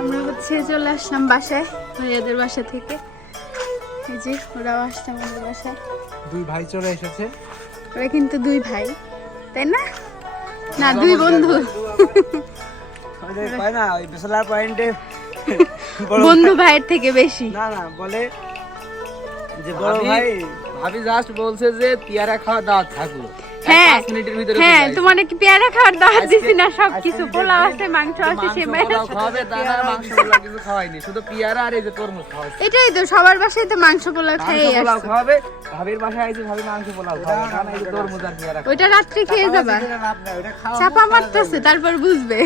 আমরা হচ্ছে চলে আসলাম বাসায়, ভাইয়াদের বাসা থেকে। এই যে ওরাও আসছে আমাদের বাসায়। দুই ভাই চলে এসেছে। ওরা কিন্তু দুই ভাই, তাই না? না, দুই বন্ধু। বন্ধু ভাইয়ের থেকে বেশি। না না বলে যে বড় ভাই ভাবি জাস্ট বলছে যে পেয়ারা খাওয়া দাওয়াত থাকলো। হ্যাঁ 5 মিনিটের ভিতরে হ্যাঁ, তোমার কি পেয়ারা খাওয়ার দাওয়াত দিছি না? সবকিছু পোলাও আছে, মাংস আছে, সেমাই আছে। খাওয়াবে দাদা, মাংস পোলাও কিছু খাওয়াইনি, শুধু পেয়ারা আর এই যে তরমুজ খাওয়াইছে। এটাই তো সবার বাসায় তো মাংস পোলাও খেয়ে আসছে। পোলাও খাওয়াবে, ভাবির বাসায় আইছে, ভাবি মাংস পোলাও খাওয়াবে, না এই যে তরমুজ আর পেয়ারা। ওইটা রাত্রে খেয়ে যাবা, চাপা মারতেছে, তারপর বুঝবে।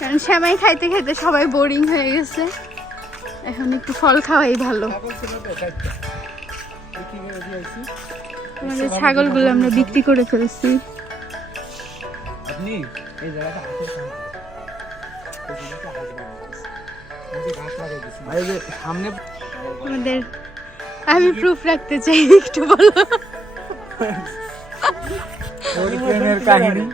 কারণ সেমাই খাইতে খাইতে সবাই বোরিং হয়ে গেছে, এখন একটু ফল খাওয়াই ভালো। আমাদের ছাগলগুলো আমরা বিক্রি করে ফেলছি। আপনি এই জায়গাটা সামনে আমাদের আমি প্রুফ রাখতে চাই, একটু বলো। প্রেমের কাহিনী,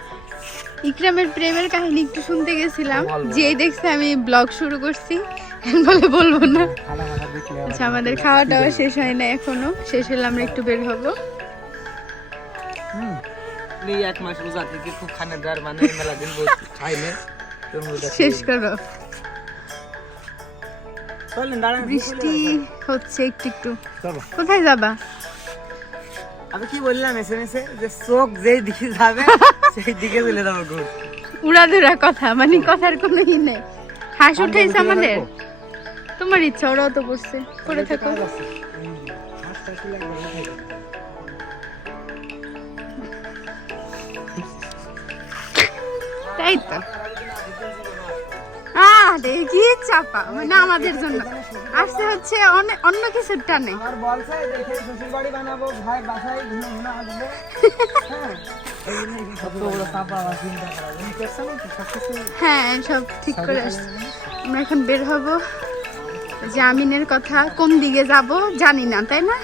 ইকরামের প্রেমের কাহিনী একটু শুনতে গেছিলাম, যেই দেখছে আমি ব্লগ শুরু করছি, বলে বলবো না। আচ্ছা, আমাদের খাওয়া দাওয়া শেষ হয় না এখনো, শেষ হলে আমরা একটু বের হবো। এক মাস রোজা থেকে খুব খানাদার, মানে মেলা দিন খাইলে শেষ করো। বৃষ্টি হচ্ছে একটু একটু। কোথায় যাবা? আমি কি বললাম এসএমএসে যে চোখ যেই দিকে যাবে সেই দিকে চলে যাবো। ঘুর উড়াধুরা কথা, মানে কথার কোনো ই নেই। হাঁস উঠেছে আমাদের, তোমার ইচ্ছা, ওরাও তো করছে, করে থাকো। তাই তো দেখি চাপা, মানে আমাদের জন্য আসতে হচ্ছে অন্য কিছুর টানে। হ্যাঁ, সব ঠিক করে আসছে। আমরা এখন বের হব। জামিনের কথা, কোন দিকে যাব জানি না, তাই না?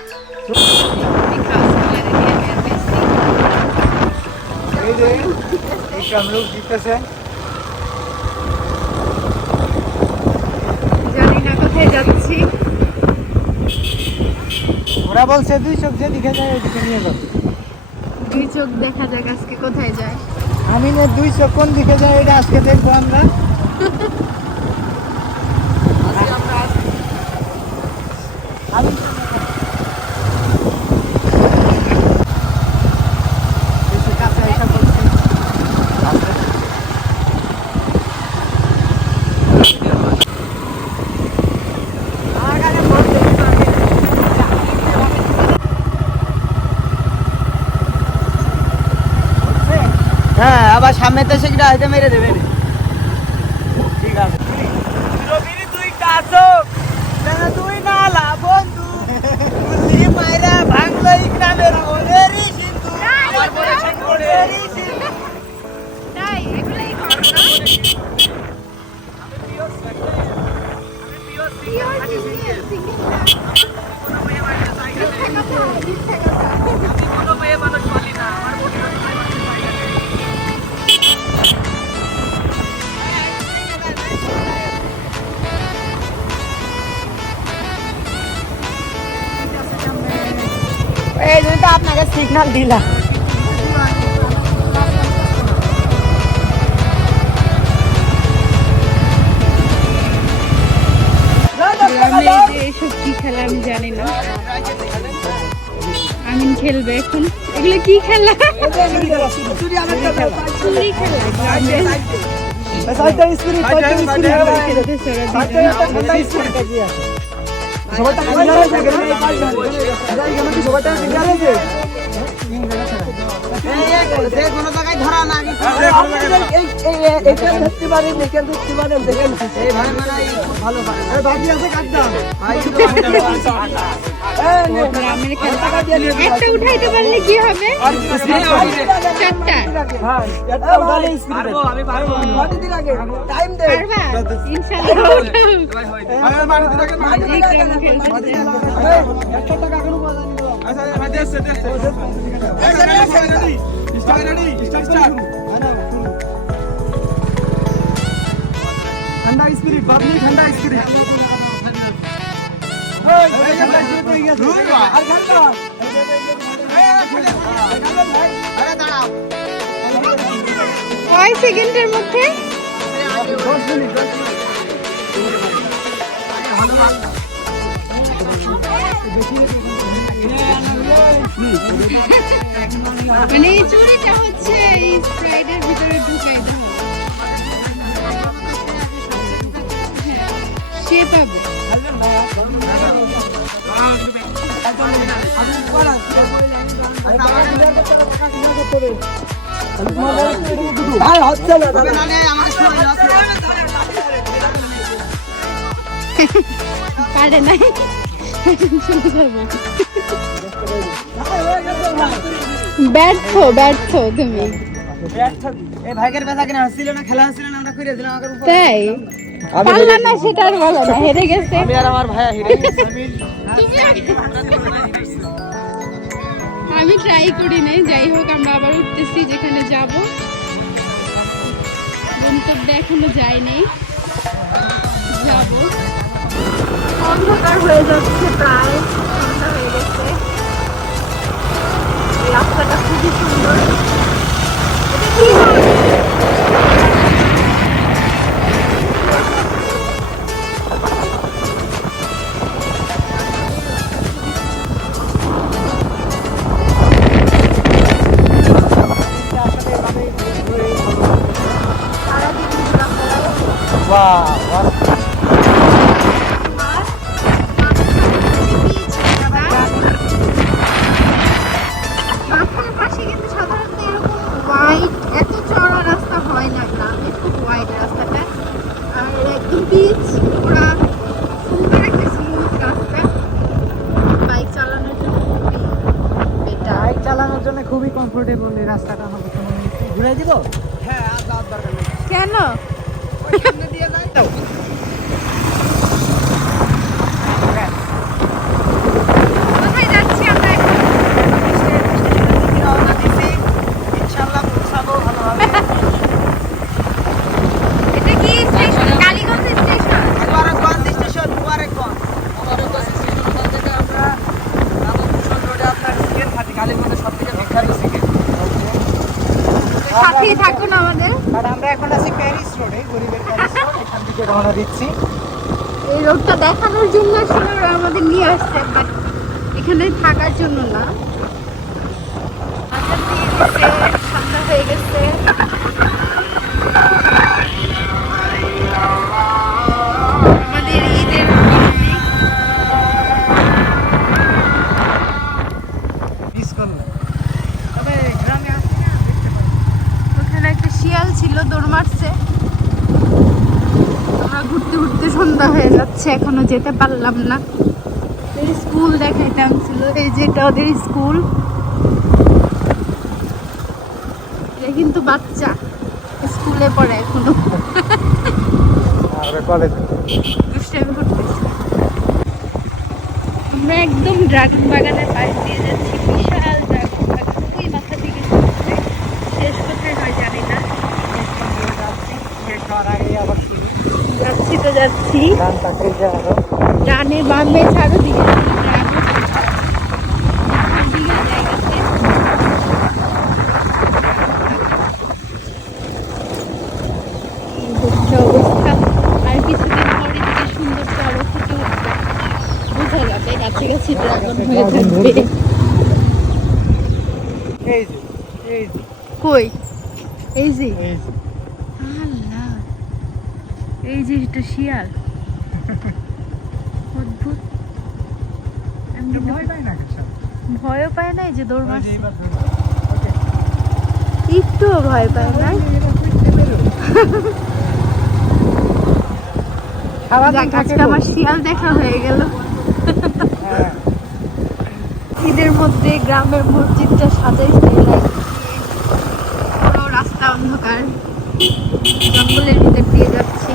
জানি না কোথায় যাচ্ছি। ওরা বলছে দুই চোখ যে দিকে যায় ওইদিকে নিয়ে যাবে। দুই চোখ দেখা যাক আজকে কোথায় যায়। আমিনের দুই চোখ কোন দিকে যায় এটা আজকে দেখবো আমরা। হ্যাঁ, আবার সামনে তো সেটা হয়তো মেরে দেবে। ঠিক আছে, তুই কাছো তুই নালা বন্ধু মাইরা ভাঙলো ইকরামের ওদেরই সিন্ধু, আমার বলেছে ওদেরই সিন্ধু। তাই এগুলাই করব না। এই জন্য তো আপনাকে সিগন্যাল দিলাম। এইসব কি খেলা আমি জানি না। আমিন খেলবে এখন। এগুলো কি খেলা? চুরি খেলা। কোনো জায়গায় ধরা না, ধরতে পারেন, ধরতে পারেন, দেখেন ভালো বাকি আছে কাটতাম। একটা উঠাইতে পারলে কি হবে? চারটা। ঠান্ডা স্পিরিট বাবলি ঠান্ডা স্পিরিট কয় সেকেন্ডের মধ্যে? 10 মিনিট মানে এই চুরিটা হচ্ছে এই স্প্রাইটের ভিতরে ঢুকাই দেওয়া সে পাবে। পারে নাই ব্যর্থ ব্যর্থ তুমি। এই ভাইয়ের ব্যথা কিনা হচ্ছিল না, খেলা হচ্ছিল না, আমরা করে দিলাম আমাকে উপরে। তাই পারলা না সেটা আর বলো না, হেরে গেছে। আমি আর আমার ভাইয়া হেরে গেছি। তুমি আমি ট্রাই করি নাই। যাই হোক আমরা আবার উঠতেছি যেখানে যাব। গন্তব্যে এখনো যাই নাই, যাব। অন্ধকার হয়ে যাচ্ছে, প্রায় সন্ধ্যা হয়ে গেছে। এই রাস্তাটা খুবই সুন্দর। এটা কি হয়? মাথার পাশে কিন্তু সাধারণত এরকম হোয়াইট, এত চড়া রাস্তা হয় না গ্রামে, খুব হোয়াইট রাস্তাটা। আর একদম পিচ, পুরা সুন্দর একটা স্মুথ রাস্তা। বাইক চালানোর জন্য খুবই বেটার। বাইক চালানোর জন্য খুবই কমফোর্টেবল এই রাস্তাটা হবে। ঘুরে দিব? হ্যাঁ, আর যাওয়ার দরকার নেই। কেন? ওই সামনে দিয়ে যাই তো। কোথায় যাচ্ছি আমরা এখন? রওনা দিছি, ইনশাআল্লাহ পৌঁছাবো ভালোভাবে। এটা কি station? Kaliganj station. Mubarakganj station, Mubarakganj. Mubarakganj station ওখান থেকে আমরা রাধাভূষণ রোডে আপনার টিকিট খাটি, কালীগঞ্জের সবথেকে বিখ্যাত টিকিট। সাথেই থাকুন আমাদের। আর আমরা এখন আছি প্যারিস রোডে, গরিবের প্যারিস রোড। এখান থেকে রওনা দিচ্ছি। এই রোডটা দেখানোর জন্য আসলে ওরা আমাদের নিয়ে আসছে, বাট এখানে থাকার জন্য না। সন্ধ্যা হয়ে গেছে। আমাদের ঈদের মিস করলাম। তবে গ্রামে আসছি না, দেখতে পারি। ওখানে একটা শিয়াল ছিল, দৌড় মারছে। আমরা ঘুরতে ঘুরতে সন্ধ্যা হয়ে যাচ্ছে, এখনো যেতে পারলাম না। এই স্কুল দেখাইতে আনছিল, এই যে এটা ওদের স্কুল। এটা কিন্তু বাচ্চা, স্কুলে পড়ে এখনো। আমরা কলেজ দুষ্টামি করতেছি। আমরা একদম ড্রাগন বাগানের পাশ দিয়ে যাচ্ছি। বিশাল ড্রাগন বাগান, ওই মাথা থেকে শুনছে। শেষ কোথায় হয় জানি না। শেষ হওয়ার আগে আবার শুনি যাচ্ছি তো যাচ্ছি, গান পাঠিয়ে যাওয়া। ডানে বামে চারোদিকে শুধু ড্রাগন। দিকে জায়গাতে এই হচ্ছে অবস্থা। আর কিছুদিন পরে থেকে সুন্দর আরো ফুটে উঠবে, বোঝা যাবে কাছাকাছি ড্রাগন হয়ে থাকবে। এই যে, এই যে, কই? এই যে এই যে। আল্লাহ, এই যে এটা শিয়াল। অদ্ভুত। আমি কিন্তু ভয় পাই না কিছু। ভয়ও পায় না, এই যে দৌড় মারছে। ওকে। একটুও ভয় পায় না। সারাদিন যাক, আজকে আমার শিয়াল দেখা হয়ে গেল। হ্যাঁ। ঈদের মধ্যে গ্রামের মসজিদটা সাজাইছে লাইট দিয়ে। পুরো রাস্তা অন্ধকার, জঙ্গলের ভিতর দিয়ে যাচ্ছি।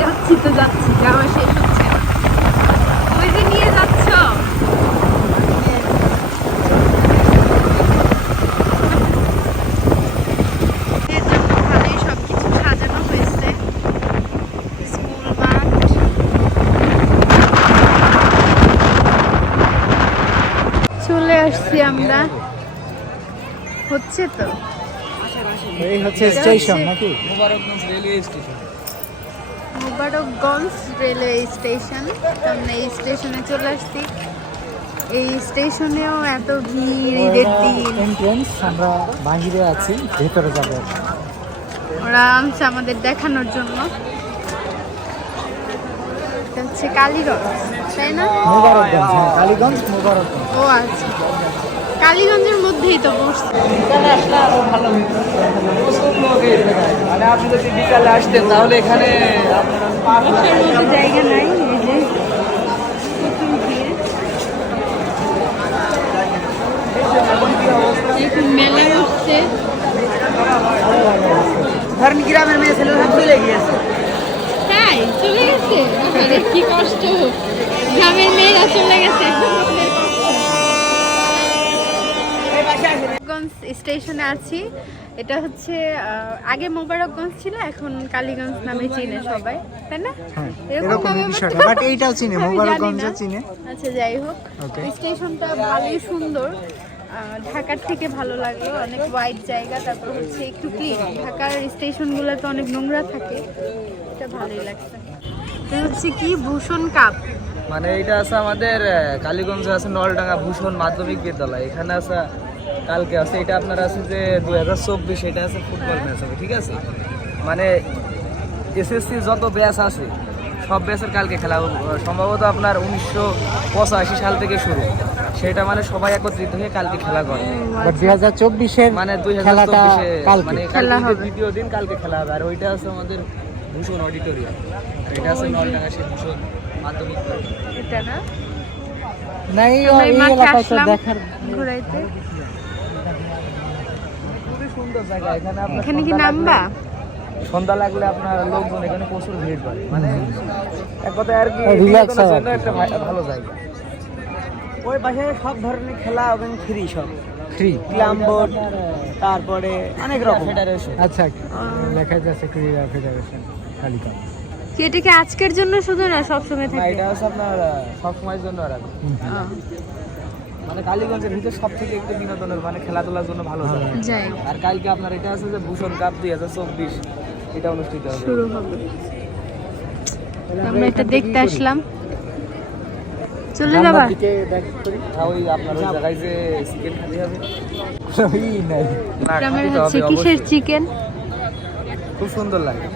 যাচ্ছি তো যাচ্ছি, যাওয়া শেষ হচ্ছে না। ওই যে নিয়ে যাচ্ছ, এর জন্য ভালোই সবকিছু সাজানো হয়েছে। আমরা, হচ্ছে তো এই হচ্ছে স্টেশন নাকি? Mobarakganj railway station. আমরা এই স্টেশনে চলে আসছি। এই স্টেশনেও এত ভিড় ঈদের দিন। এন্ট্রান্স, আমরা বাহিরে আছি, ভেতরে যাব। ওরা আমছে আমাদের দেখানোর জন্য। এটা হচ্ছে কালীগঞ্জ, তাই না? মোবারকগঞ্জ, হ্যাঁ, কালীগঞ্জ মোবারকগঞ্জ। ও আচ্ছা, কালীগঞ্জের মধ্যেই তো বসছে। এখানে আসলে আরো ভালো হতো। প্রচুর লোক এই জায়গায়। মানে আপনি যদি বিকালে আসতেন তাহলে এখানে বসার মতো জায়গা নাই। এই যে প্রচুর ভিড়। এখন মেলা হচ্ছে। ধরেন গ্রামের মেয়ে ছেলেরা চলে গিয়েছে। তাই চলে গেছে? আরে কি কষ্ট, গ্রামের মেয়েরা চলে গেছে। মোবারকগঞ্জ স্টেশনে আছি। এটা হচ্ছে আগে মোবারকগঞ্জ ছিল, এখন কালীগঞ্জ নামে চিনে সবাই, তাই না? এরকম নামে বিষয়টা, বাট এইটাও চিনে, আমি জানি মোবারকগঞ্জও না। চিনে। আচ্ছা, যাই হোক, Okay. স্টেশনটা ভালোই সুন্দর। ঢাকার থেকে ভালো লাগলো, অনেক ওয়াইড জায়গা, তারপর হচ্ছে একটু ক্লিন। ঢাকার স্টেশনগুলোতে অনেক নোংরা থাকে, এটা ভালোই লাগছে। এটা হচ্ছে কি ভূষণ কাপ। মানে এটা আছে আমাদের কালীগঞ্জে আছে নলডাঙ্গা ভূষণ মাধ্যমিক বিদ্যালয়, এখানে আছে কালকে আছে। এটা আপনার আছে যে 2024, এটা আছে ফুটবল ম্যাচ হবে, ঠিক আছে? মানে এসএসসি যত ব্যাচ আছে সব ব্যাচের কালকে খেলা হবে। সম্ভবত আপনার 1985 সাল থেকে শুরু, সেটা মানে সবাই একত্রিত হয়ে কালকে খেলা করে। বাট 2024 মানে খেলাটা 2024 কালকে। মানে খেলা কালকে হবে। দ্বিতীয় দিন কালকে খেলা হবে। আর ওইটা আছে আমাদের ভূষণ অডিটোরিয়াম, এটা আছে নলডাঙ্গা সেই ভূষণ মাধ্যমিক বিদ্যালয়। এটা না, নাই, আমরা এই এই মাঠে এলাকায় তো আসলাম দেখার ঘুরাইতে। খুবই সুন্দর জায়গা। এখানে আপনার এখানে কি সন্ধ্যা নামবা? সন্ধ্যা লাগলে আপনার লোকজন এখানে প্রচুর ভিড় করে। মানে এক কথায় আর কি Relax বিনোদনের হয় জন্য একটা ভালো জায়গা। ওই পাশে সব ধরনের খেলা এবং ফ্রি, সব ফ্রি। ক্লাম বোর্ড, তারপরে অনেক রকম। ফেডারেশন আচ্ছা, লেখা যাচ্ছে ক্রীড়া ফেডারেশন কালীগঞ্জ। কি এটা কি আজকের জন্য শুধু না সবসময় না, থাকে? এটা হচ্ছে আপনার সব সময়ের জন্য আর কি। আহ, মানে কালীগঞ্জের ভিতরে সব থেকে একটু বিনোদনের মানে খেলাধুলার জন্য ভালো জায়গা। যাই আর কালকে আপনার এটা আছে যে ভূষণ কাপ 2024, এটা অনুষ্ঠিত হবে। শুরু হবে। আমরা এটা দেখতে আসলাম, চলে যাবা? জানলার দিকে ব্যাক করি। আর ওই আপনার ওই জায়গায় যে চিকেন খালি হবে ওই নাই। না, গ্রামের খাইতে হচ্ছে হবে কিসের অবশ্যই। চিকেন? খুব সুন্দর লাগে।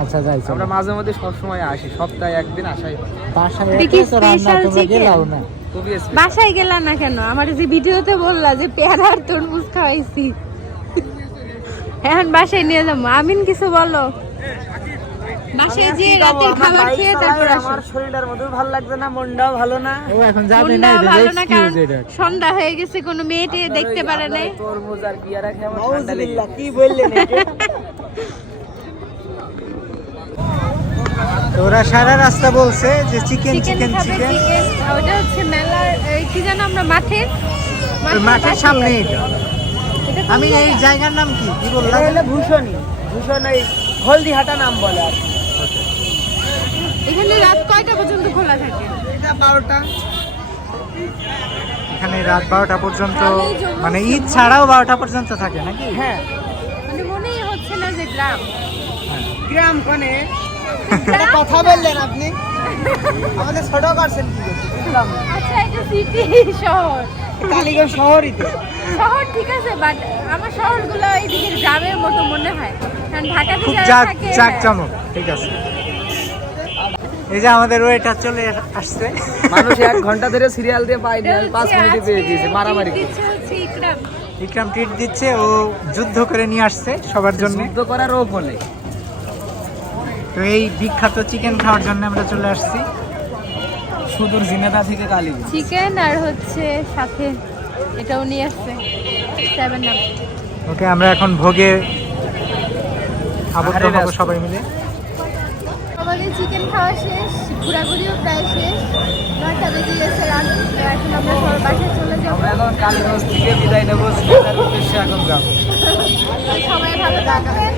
আচ্ছা, যাই চলো। আমরা মাঝে মধ্যে সব সময় আসি, সপ্তাহে একদিন আসাই হয়। বাসায় এটা এত কি তো রান্না, special তোমরা chicken? গেলাও না। খুবই special। বাসায় গেলা না কেন? আমার যে ভিডিওতে বললা যে পেয়ারা আর তরমুজ খাওয়াইছি, এখন বাসায় নিয়ে যাবো। আমিন কিছু বলো। বাসায় যে রাতের খাবার খেয়ে তারপর আসো। আমার শরীরটার মধ্যে ভালো লাগছে না, মনটাও ভালো না। ও এখন যাবে না, মনটাও এটা ভালো না, কারণ এক্সকিউজ এটা। সন্ধ্যা হয়ে গেছে, কোনো মেয়েটে দেখতে পারে নাই। তরমুজ আর পেয়ারা খেয়ে আমার ঠান্ডা লেগে নাউজুবিল্লাহ, কি বললেন এটা? তো ওরা সারা রাস্তা বলছে যে চিকেন চিকেন চিকেন খাবে, চিকেন। চিকেন। ওটা হচ্ছে মেলার কি জানো, আমরা মাঠের মাঠের পাশে সামনে আছে। এটা। এটা কোন আমি এই জায়গা? জায়গার নাম কি কি এটা বললাম? হলো ভূষণী, ভূষণ এই হলদিহাটা নাম বলে আর কি। এখানে রাত কয়টা পর্যন্ত খোলা থাকে? এটা 12টা। এখানে রাত 12টা পর্যন্ত, তাহলেই জমে মানে উঠছে। ঈদ ছাড়াও 12টা পর্যন্ত থাকে নাকি? হ্যাঁ, মানে মনেই হচ্ছে না যে গ্রাম। গ্রাম কোনে এটা কথা বললেন আপনি? আমাদের ছোট করছেন কি করতে? বুঝলাম না। আচ্ছা, এটা সিটি শহর। কালীগঞ্জ শহরই তো। শহর ঠিক আছে, বাট আমার শহরগুলো এইদিকে গ্রামের মতো মনে হয়, কারণ ঢাকাতে খুব যারা থাকে হ্যাঁ। জাঁকজমক। ঠিক আছে, এই যে আমাদের ওয়েটার চলে আসছে। মানুষ 1 ঘন্টা ধরে সিরিয়াল দিয়ে পাই এটা দিয়ে 5 হচ্ছে মিনিটে পেয়ে দিয়েছে, আজকে মারামারি করে। দিচ্ছে হচ্ছে ইকরাম। ইকরাম ট্রিট দিচ্ছে, ও যুদ্ধ করে নিয়ে আসছে সবার জন্য। যুদ্ধ করার ও বলে তো এই বিখ্যাত চিকেন খাওয়ার জন্য আমরা চলে আসছি। সুদূর জিনেদা থেকে কালীগঞ্জ। চিকেন আর হচ্ছে সাথে এটাও নিয়ে আসছে 7 আপ। ওকে, আমরা এখন ভোগে আবদ্ধ আহারে হবো ব্যস্ত। সবাই মিলে। আমাদের চিকেন খাওয়া শেষ, ঘোরাঘুরিও প্রায় শেষ। 9টা বেজে গেছে রাত। তো এখন আমরা সবার বাসায় চলে যাবো। আমরা এখন কালীগঞ্জ থেকে বিদায় নেবো, জিনেদার উদ্দেশ্যে এখন যাবো। সবাই ভালো থাকবেন।